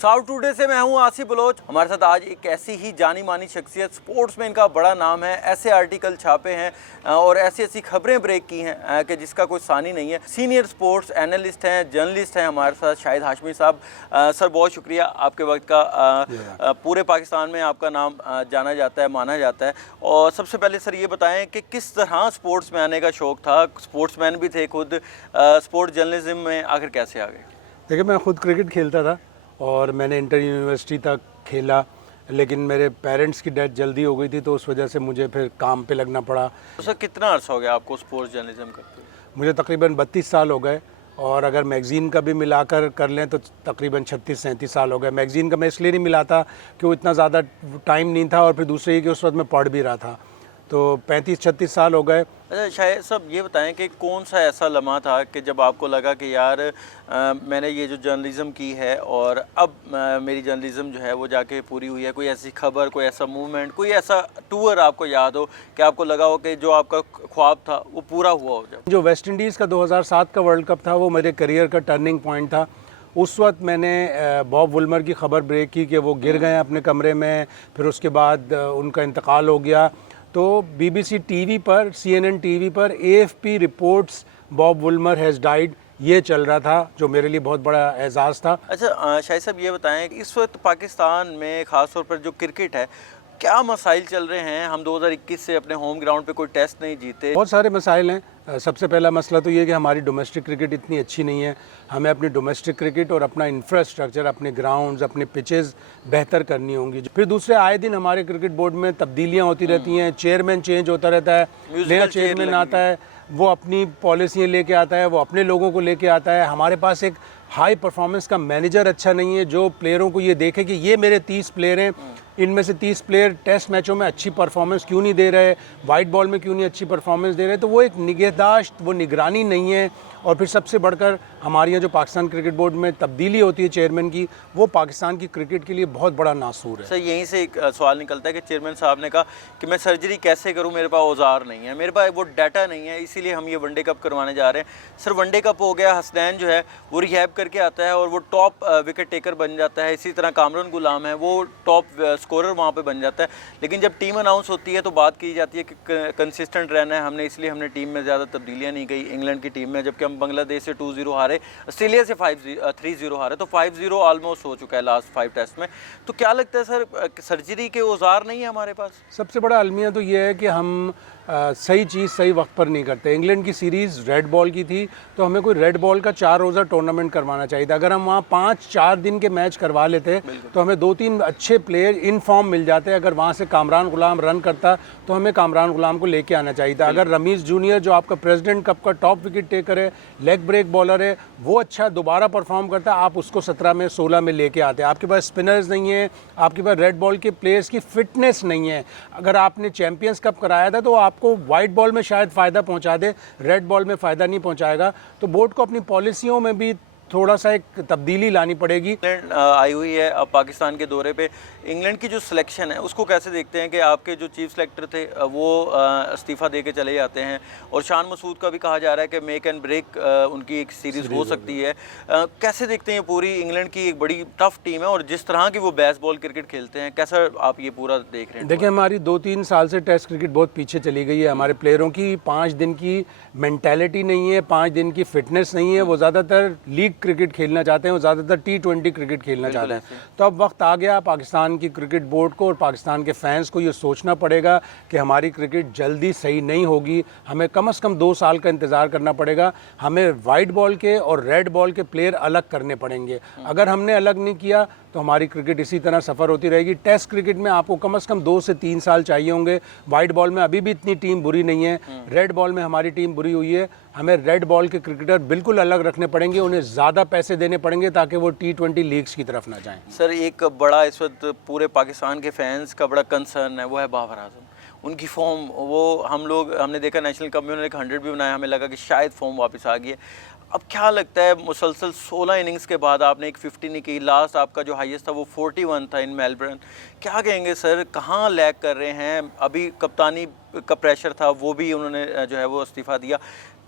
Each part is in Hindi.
साउथ टुडे से मैं हूं आसिफ बलोच। हमारे साथ आज एक ऐसी ही जानी मानी शख्सियत, स्पोर्ट्समैन का बड़ा नाम है, ऐसे आर्टिकल छापे हैं और ऐसी ऐसी खबरें ब्रेक की हैं कि जिसका कोई सानी नहीं है। सीनियर स्पोर्ट्स एनालिस्ट हैं, जर्नलिस्ट हैं हमारे साथ शाहिद हाशमी साहब। सर बहुत शुक्रिया आपके वक्त का। पूरे पाकिस्तान में आपका नाम जाना जाता है, माना जाता है। और सबसे पहले सर ये बताएं कि किस तरह स्पोर्ट्स में आने का शौक़ था, स्पोर्ट्समैन भी थे खुद, स्पोर्ट्स जर्नलिज्म में आखिर कैसे आ गए? देखिए, मैं खुद क्रिकेट खेलता था और मैंने इंटर यूनिवर्सिटी तक खेला, लेकिन मेरे पेरेंट्स की डेथ जल्दी हो गई थी तो उस वजह से मुझे फिर काम पे लगना पड़ा। तो सर कितना अर्सा हो गया आपको स्पोर्ट्स जर्नलिज्म करते हुए? मुझे तकरीबन 32 साल हो गए और अगर मैगज़ीन का भी मिलाकर कर लें तो तकरीबन 36-37 साल हो गए। मैगज़ीन का मैं इसलिए नहीं मिलाता कि वो इतना ज़्यादा टाइम नहीं था और फिर दूसरे ही कि उस वक्त मैं पढ़ भी रहा था, तो 35-36 साल हो गए। अच्छा शायद सब ये बताएं कि कौन सा ऐसा लम्हा था कि जब आपको लगा कि यार मैंने ये जो जर्नलिज़म की है और अब मेरी जर्नलिज़म जो है वो जाके पूरी हुई है। कोई ऐसी खबर, कोई ऐसा मूवमेंट, कोई ऐसा टूर आपको याद हो कि आपको लगा हो कि जो आपका ख्वाब था वो पूरा हुआ हो? जब जो वेस्ट इंडीज़ का 2007 का वर्ल्ड कप था वो मेरे करियर का टर्निंग पॉइंट था। उस वक्त मैंने बॉब वुल्मर की खबर ब्रेक की कि वो गिर गए अपने कमरे में, फिर उसके बाद उनका इंतकाल हो गया। तो BBC टीवी पर, CNN टीवी पर AFP reports Bob Woolmer has died ये चल रहा था, जो मेरे लिए बहुत बड़ा एजाज़ था। अच्छा शाहिद साहब ये बताएं कि इस वक्त पाकिस्तान में ख़ास तौर पर जो क्रिकेट है, क्या मसाइल चल रहे हैं? हम 2021 से अपने होम ग्राउंड पे कोई टेस्ट नहीं जीते। बहुत सारे मसाइल हैं। सबसे पहला मसला तो ये कि हमारी डोमेस्टिक क्रिकेट इतनी अच्छी नहीं है। हमें अपनी डोमेस्टिक क्रिकेट और अपना इंफ्रास्ट्रक्चर, अपने ग्राउंड्स, अपने पिचेस बेहतर करनी होंगी। फिर दूसरे आए दिन हमारे क्रिकेट बोर्ड में तब्दीलियाँ होती रहती हैं, चेयरमैन चेंज होता रहता है, नया चेयरमैन आता है, वो अपनी पॉलिसियाँ लेके आता है, वो अपने लोगों को लेके आता है। हमारे पास एक हाई परफॉर्मेंस का मैनेजर अच्छा नहीं है जो प्लेयरों को ये देखे कि ये मेरे 30 प्लेयर हैं, इनमें से 30 प्लेयर टेस्ट मैचों में अच्छी परफॉर्मेंस क्यों नहीं दे रहे, वाइट बॉल में क्यों नहीं अच्छी परफॉर्मेंस दे रहे। तो वो एक निगहदाश्त, वो निगरानी नहीं है। और फिर सबसे बढ़कर हमारे यहाँ जो पाकिस्तान क्रिकेट बोर्ड में तब्दीली होती है चेयरमैन की, वो पाकिस्तान की क्रिकेट के लिए बहुत बड़ा नासूर है। सर यहीं से एक सवाल निकलता है कि चेयरमैन साहब ने कहा कि मैं सर्जरी कैसे करूं, मेरे पास औजार नहीं है, मेरे पास वो डाटा नहीं है, इसीलिए हम ये वनडे कप करवाने जा रहे हैं। सर वनडे कप हो गया, हसनैन जो है वो रिहैब करके आता है और वो टॉप विकेट टेकर बन जाता है। इसी तरह कामरान गुलाम है, वो टॉप स्कोरर वहाँ पर बन जाता है। लेकिन जब टीम अनाउंस होती है तो बात की जाती है कि कंसिस्टेंट रहना है हमने, इसलिए हमने टीम में ज़्यादा तब्दीलियाँ नहीं गई। इंग्लैंड की टीम में जबकि हम बांग्लादेश से 2-0 हारे, ऑस्ट्रेलिया से 3-0 हारे, तो 5-0 ऑलमोस्ट हो चुका है लास्ट 5 टेस्ट में। तो क्या लगता है सर, सर्जरी के औजार नहीं है हमारे पास? सबसे बड़ा अलमिया तो ये है कि हम सही चीज़ सही वक्त पर नहीं करते। इंग्लैंड की सीरीज़ रेड बॉल की थी तो हमें कोई रेड बॉल का 4 रोज़ा टूर्नामेंट करवाना चाहिए था। अगर हम वहाँ 5-4 दिन के मैच करवा लेते तो हमें 2-3 अच्छे प्लेयर इन फॉर्म मिल जाते। अगर वहाँ से कामरान गुलाम रन करता तो हमें कामरान गुलाम को लेके आना चाहिए था। अगर रमीज़ जूनियर जो आपका प्रेसिडेंट कप का टॉप विकेट टेकर है, लेग ब्रेक बॉलर है, वो अच्छा दोबारा परफॉर्म करता, आप उसको 17 में 16 में लेके आते। आपके पास स्पिनर्स नहीं है, आपके पास रेड बॉल के प्लेयर्स की फिटनेस नहीं है। अगर आपने चैंपियंस कप कराया था तो आपको वाइट बॉल में शायद फ़ायदा पहुंचा दे, रेड बॉल में फ़ायदा नहीं पहुंचाएगा। तो बोर्ड को अपनी पॉलिसियों में भी थोड़ा सा एक तब्दीली लानी पड़ेगी। इंग्लैंड आई हुई है अब पाकिस्तान के दौरे पे। इंग्लैंड की जो सिलेक्शन है उसको कैसे देखते हैं कि आपके जो चीफ सेलेक्टर थे वो इस्तीफ़ा दे के चले जाते हैं और शान मसूद का भी कहा जा रहा है कि मेक एंड ब्रेक उनकी एक सीरीज़ हो सकती है। कैसे देखते हैं? पूरी इंग्लैंड की एक बड़ी टफ टीम है और जिस तरह की वो बेसबॉल क्रिकेट खेलते हैं, कैसा आप ये पूरा देख रहे हैं? देखिए, हमारी 2-3 साल से टेस्ट क्रिकेट बहुत पीछे चली गई है। हमारे प्लेयरों की 5 दिन की मेंटालिटी नहीं है, 5 दिन की फिटनेस नहीं है। वो ज़्यादातर लीग क्रिकेट खेलना चाहते हैं, वो ज़्यादातर T20 क्रिकेट खेलना चाहते हैं। तो अब वक्त आ गया पाकिस्तान की क्रिकेट बोर्ड को और पाकिस्तान के फैंस को ये सोचना पड़ेगा कि हमारी क्रिकेट जल्दी सही नहीं होगी। हमें कम से कम 2 साल का इंतज़ार करना पड़ेगा। हमें वाइट बॉल के और रेड बॉल के प्लेयर अलग करने पड़ेंगे। अगर हमने अलग नहीं किया तो हमारी क्रिकेट इसी तरह सफ़र होती रहेगी। टेस्ट क्रिकेट में आपको कम से कम 2 से 3 साल चाहिए होंगे। वाइट बॉल में अभी भी इतनी टीम बुरी नहीं है, रेड बॉल में हमारी टीम बुरी हुई है। हमें रेड बॉल के क्रिकेटर बिल्कुल अलग रखने पड़ेंगे, उन्हें ज़्यादा पैसे देने पड़ेंगे ताकि वो T20 लीग्स की तरफ ना जाएं। सर एक बड़ा इस वक्त पूरे पाकिस्तान के फैंस का बड़ा कंसर्न है, वो है बाबर आजम। उनकी फॉर्म, वो हमने देखा नेशनल कप में उन्होंने एक 100 भी बनाया, हमें लगा कि शायद फॉर्म वापस आ गई है। अब क्या लगता है, मुसलसल 16 इनिंग्स के बाद आपने एक 50 नहीं की, लास्ट आपका जो हाईएस्ट था वो 41 था इन मेलबर्न। क्या कहेंगे सर, कहाँ लैग कर रहे हैं? अभी कप्तानी का प्रेशर था, वो भी उन्होंने जो है वो इस्तीफ़ा दिया।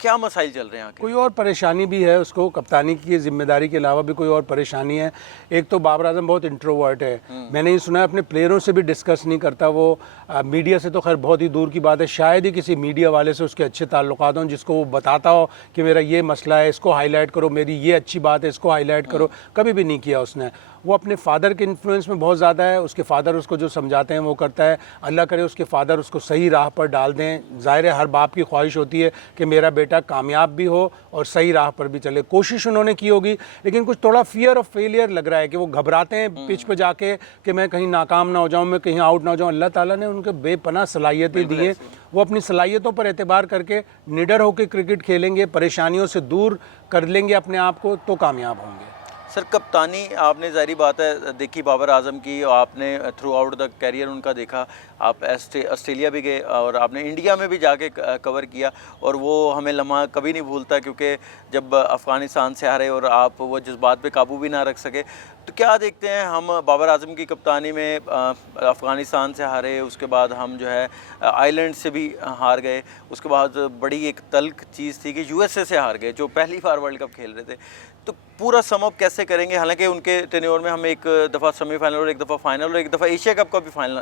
क्या मसाइल चल रहे हैं आखिर? कोई और परेशानी भी है उसको, कप्तानी की जिम्मेदारी के अलावा भी कोई और परेशानी है। एक तो बाबर आजम बहुत इंट्रोवर्ट है, मैंने ये सुना है अपने प्लेयरों से भी डिस्कस नहीं करता वो। मीडिया से तो खैर बहुत ही दूर की बात है, शायद ही किसी मीडिया वाले से उसके अच्छे ताल्लुकात हों जिसको वो बताता हो कि मेरा ये मसला है, इसको हाईलाइट करो, मेरी ये अच्छी बात है, इसको हाईलाइट करो। कभी भी नहीं किया उसने। वो अपने फादर के इन्फ्लुएंस में बहुत ज़्यादा है, उसके फादर उसको जो समझाते हैं वो करता है। अल्लाह करे उसके फादर उसको सही राह पर डाल दें। ज़ाहिर है हर बाप की ख्वाहिश होती है कि मेरा बेटा कामयाब भी हो और सही राह पर भी चले। कोशिश उन्होंने की होगी, लेकिन कुछ थोड़ा फियर ऑफ फेलियर लग रहा है कि वो घबराते हैं पिच पर जाके कि मैं कहीं नाकाम ना हो जाऊँ, मैं कहीं आउट ना हो जाऊँ। अल्लाह ताला ने उनके बेपनाह सलाहियतें दी हैं, वो अपनी सलाहियतों पर एतबार करके निडर होकर क्रिकेट खेलेंगे, परेशानियों से दूर कर लेंगे अपने आप को, तो कामयाब होंगे। सर कप्तानी आपने ज़ाहिर बात है देखी बाबर आजम की, आपने थ्रू आउट द कैरियर उनका देखा। आप ऑस्ट्रेलिया भी गए और आपने इंडिया में भी जाके कवर किया, और वो हमें लम्हा कभी नहीं भूलता, क्योंकि जब अफ़गानिस्तान से हारे और आप वो जज्बात पे काबू भी ना रख सके। तो क्या देखते हैं हम बाबर आजम की कप्तानी में, अफ़गानिस्तान से हारे, उसके बाद हम जो है आइलैंड से भी हार गए, उसके बाद बड़ी एक तल्ख चीज़ थी कि यूएसए से हार गए जो पहली बार वर्ल्ड कप खेल रहे थे। तो पूरा सम अप कैसे करेंगे? हालांकि उनके टेन्योर में हम एक दफ़ा सेमीफाइनल और एक दफ़ा फाइनल और एक दफ़ा एशिया कप का भी फाइनल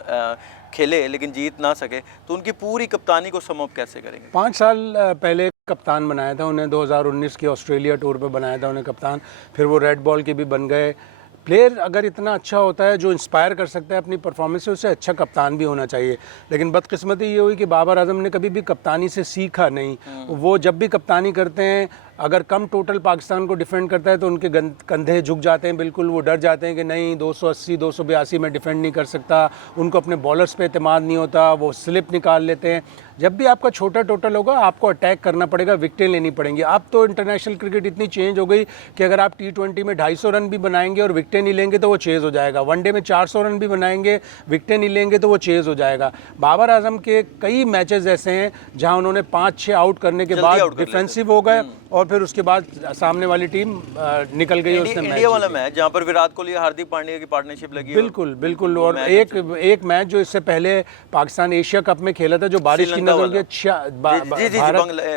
खेले, लेकिन जीत ना सके। तो उनकी पूरी कप्तानी को सम अप कैसे करेंगे? 5 साल पहले कप्तान बनाया था उन्हें, 2019 की ऑस्ट्रेलिया टूर पे बनाया था उन्हें कप्तान, फिर वो रेड बॉल के भी बन गए। प्लेयर अगर इतना अच्छा होता है जो इंस्पायर कर सकता है अपनी परफॉर्मेंस से, उससे अच्छा कप्तान भी होना चाहिए। लेकिन बदकिस्मती ये हुई कि बाबर आजम ने कभी भी कप्तानी से सीखा नहीं। वो जब भी कप्तानी करते हैं, अगर कम टोटल पाकिस्तान को डिफेंड करता है तो उनके कंधे झुक जाते हैं, बिल्कुल वो डर जाते हैं कि नहीं 280 282 में डिफेंड नहीं कर सकता। उनको अपने बॉलर्स पे एतमाद नहीं होता, वो स्लिप निकाल लेते हैं। जब भी आपका छोटा टोटल होगा आपको अटैक करना पड़ेगा, विकेटें लेनी पड़ेंगी। अब तो इंटरनेशनल क्रिकेट इतनी चेंज हो गई कि अगर आप T20 में 250 रन भी बनाएंगे और विकेटें नहीं लेंगे तो वो चेज़ हो जाएगा। वनडे में 400 रन भी बनाएंगे, विकेटें नहीं लेंगे तो वो चेज़ हो जाएगा। बाबर आजम के कई मैचेस ऐसे हैं जहां उन्होंने 5-6 आउट करने के बाद डिफेंसिव हो गए और फिर उसके बाद सामने वाली टीम निकल गई। उसने इंडिया वाला मैच जहां पर विराट कोहली हार्दिक पांड्या की पार्टनरशिप लगी, बिल्कुल बिल्कुल। और एक मैच जो इससे पहले पाकिस्तान एशिया कप में खेला था जो बारिश की नजर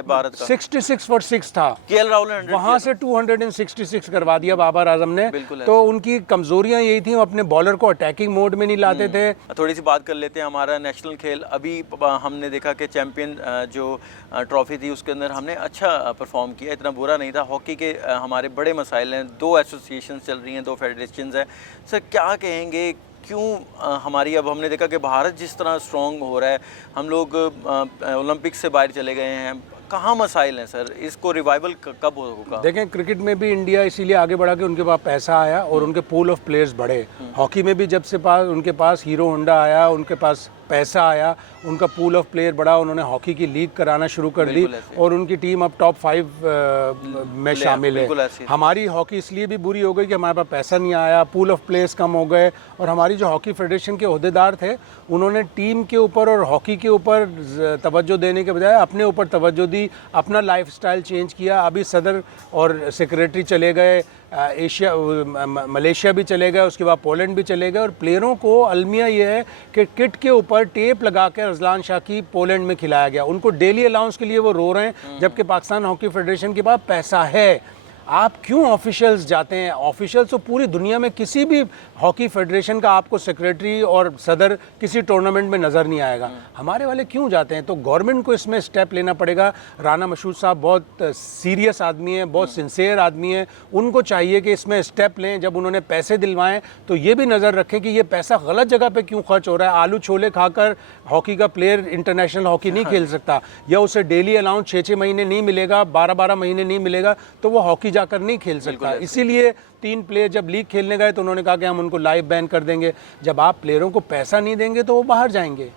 भारत 66 for 6 था, केएल राहुल ने वहां से 266 करवा दिया बाबर आजम ने। तो उनकी कमजोरियां यही थी, वो अपने बॉलर को अटैकिंग मोड में नहीं लाते थे। थोड़ी सी बात कर लेते हैं हमारा नेशनल खेल। अभी हमने देखा कि चैंपियन जो ट्रॉफी थी उसके अंदर हमने अच्छा परफॉर्म किया, इतना बुरा नहीं था। हॉकी के हमारे बड़े मसाइल हैं, 2 एसोसिएशन चल रही हैं, 2 फेडरेशन हैं। सर क्या कहेंगे, क्यों हमारी, अब हमने देखा कि भारत जिस तरह स्ट्रॉन्ग हो रहा है, हम लोग ओलंपिक से बाहर चले गए हैं, कहाँ मसाइल हैं सर? इसको रिवाइवल कब होगा? देखें क्रिकेट में भी इंडिया इसीलिए आगे बढ़ा कि उनके पास पैसा आया और उनके पूल ऑफ प्लेयर्स बढ़े। हॉकी में भी जब से उनके पास हीरो होंडा आया, उनके पास पैसा आया, उनका पूल ऑफ प्लेयर बढ़ा, उन्होंने हॉकी की लीग कराना शुरू कर दी और उनकी टीम अब टॉप 5 में शामिल है। हमारी हॉकी इसलिए भी बुरी हो गई कि हमारे पास पैसा नहीं आया, पूल ऑफ प्लेयर्स कम हो गए, और हमारी जो हॉकी फेडरेशन के ओहदेदार थे उन्होंने टीम के ऊपर और हॉकी के ऊपर तवज्जो देने के बजाय अपने ऊपर तवज्जो दी, अपना लाइफस्टाइल चेंज किया। अभी सदर और सेक्रेटरी चले गए, मलेशिया भी चले गए, उसके बाद पोलैंड भी चले गए, और प्लेयरों को अलमिया ये है कि किट के ऊपर टेप लगा कर रजलान शाह की पोलैंड में खिलाया गया। उनको डेली अलाउंस के लिए वो रो रहे हैं, जबकि पाकिस्तान हॉकी फेडरेशन के पास पैसा है। आप क्यों ऑफिशियल्स जाते हैं? ऑफिशियल्स तो पूरी दुनिया में किसी भी हॉकी फेडरेशन का आपको सेक्रेटरी और सदर किसी टूर्नामेंट में नज़र नहीं आएगा। हमारे वाले क्यों जाते हैं? तो गवर्नमेंट को इसमें स्टेप लेना पड़ेगा। राना मशहूद साहब बहुत सीरियस आदमी हैं, बहुत सिंसियर आदमी हैं, उनको चाहिए कि इसमें स्टेप लें। जब उन्होंने पैसे दिलवाएं तो ये भी नज़र रखें कि ये पैसा गलत जगह पे क्यों खर्च हो रहा है। आलू छोले खाकर हॉकी का प्लेयर इंटरनेशनल हॉकी नहीं खेल सकता, या उसे डेली अलाउंस 6-6 महीने नहीं मिलेगा, 12-12 महीने नहीं मिलेगा, तो वो हॉकी जाकर नहीं खेल सकता। इसीलिए 3 प्लेयर जब लीग खेलने गए तो उन्होंने कहा कि हम उनको लाइव बैन कर देंगे। जब आप प्लेयरों को पैसा नहीं देंगे तो वो बाहर जाएंगे।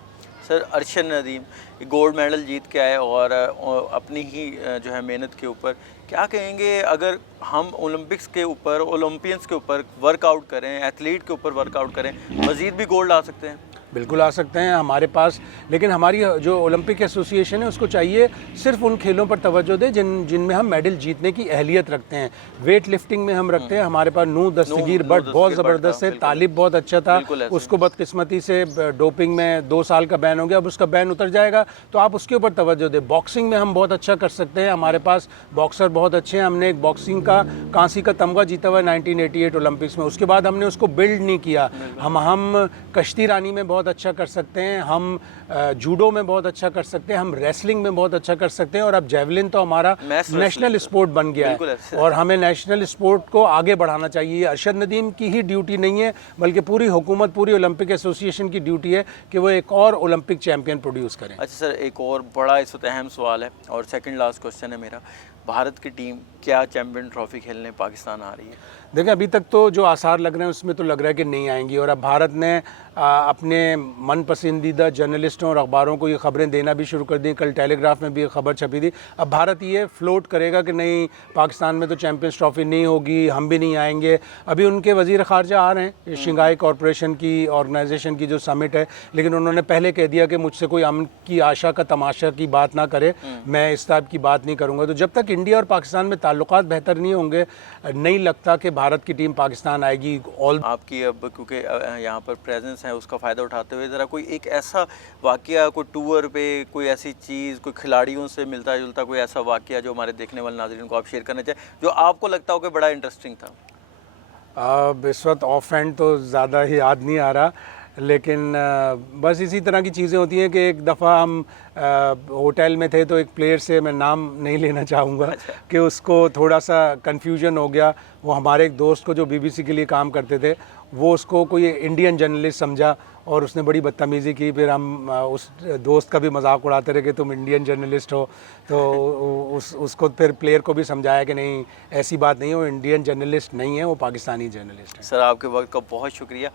Sir Arshad Nadeem gold medal जीत के आए और अपनी ही जो है मेहनत के ऊपर क्या कहेंगे, अगर हम ओलंपिक्स के ऊपर, ओलंपियंस के ऊपर वर्कआउट करें, एथलीट के ऊपर वर्कआउट करें, मज़ीद भी गोल्ड आ सकते हैं? बिल्कुल आ सकते हैं हमारे पास, लेकिन हमारी जो ओलंपिक एसोसिएशन है उसको चाहिए सिर्फ उन खेलों पर तवज्जो दे जिनमें हम मेडल जीतने की अहलियत रखते हैं। वेट लिफ्टिंग में हम रखते हैं, हमारे पास नूर दस्तगीर भट्ट बहुत ज़बरदस्त है, तालिब बहुत अच्छा था, उसको बदकिस्मती से डोपिंग में 2 साल का बैन हो गया, अब उसका बैन उतर जाएगा तो आप उसके ऊपर तवज्जो दें। बॉक्सिंग में हम बहुत अच्छा कर सकते हैं, हमारे पास बॉक्सर बहुत अच्छे हैं, हमने एक बॉक्सिंग का कांसी का तमगा जीता हुआ है 1988 ओलंपिक्स में, उसके बाद हमने उसको बिल्ड नहीं किया। हम कश्ती रानी में बहुत अच्छा कर सकते हैं, हम जूडो में बहुत अच्छा कर सकते हैं, हम रेसलिंग में बहुत अच्छा कर सकते हैं, और अब जेवलिन तो हमारा नेशनल स्पोर्ट बन गया है और हमें नेशनल स्पोर्ट को आगे बढ़ाना चाहिए। अरशद नदीम की ही ड्यूटी नहीं है बल्कि पूरी हुकूमत, पूरी ओलंपिक एसोसिएशन की ड्यूटी है कि वो एक और ओलंपिक चैंपियन प्रोड्यूस करें। अच्छा सर, एक और बड़ा इस वक्त अहम सवाल है और सेकंड लास्ट क्वेश्चन है मेरा, भारत की टीम क्या चैंपियन ट्रॉफी खेलने पाकिस्तान आ रही है? देखिए अभी तक तो जो आसार लग रहे हैं उसमें तो लग रहा है कि नहीं आएंगी, और अब भारत ने अपने मन पसंदीदा जर्नलिस्टों और अखबारों को ये ख़बरें देना भी शुरू कर दी। कल टेलीग्राफ में भी एक ख़बर छपी थी। अब भारत ये फ्लोट करेगा कि नहीं पाकिस्तान में तो चैंपियंस ट्रॉफी नहीं होगी, हम भी नहीं आएंगे। अभी उनके वज़ीर ख़ारजा आ रहे हैं, शंघाई कॉरपोरेशन की ऑर्गेनाइजेशन की जो समिट है, लेकिन उन्होंने पहले कह दिया कि मुझसे कोई अमन की आशा का तमाशा की बात ना करे, मैं इस टाइप की बात नहीं करूँगा। तो जब तक इंडिया और पाकिस्तान में ताल्लुकात बेहतर नहीं होंगे, नहीं लगता कि भारत की टीम पाकिस्तान आएगी। आपकी अब क्योंकि यहाँ पर प्रेजेंस है उसका फ़ायदा उठाते हुए ज़रा कोई एक ऐसा वाक़या, कोई टूर पे कोई ऐसी चीज़, कोई खिलाड़ियों से मिलता जुलता कोई ऐसा वाक़या जो हमारे देखने वाले नाज़रीन को आप शेयर करना चाहें, जो आपको लगता हो कि बड़ा इंटरेस्टिंग था? अब इस वक्त ऑफ हैंड तो ज़्यादा ही याद नहीं आ रहा, लेकिन बस इसी तरह की चीज़ें होती हैं कि एक दफ़ा हम होटल में थे तो एक प्लेयर से, मैं नाम नहीं लेना चाहूँगा, कि उसको थोड़ा सा कन्फ्यूजन हो गया। वो हमारे एक दोस्त को जो बीबीसी के लिए काम करते थे, वो उसको कोई इंडियन जर्नलिस्ट समझा और उसने बड़ी बदतमीज़ी की। फिर हम उस दोस्त का भी मजाक उड़ाते रहे कि तुम इंडियन जर्नलिस्ट हो, तो उसको फिर प्लेयर को भी समझाया कि नहीं ऐसी बात नहीं है, वो इंडियन जर्नलिस्ट नहीं है, वो पाकिस्तानी जर्नलिस्ट है। सर आपके वक्त का बहुत शुक्रिया।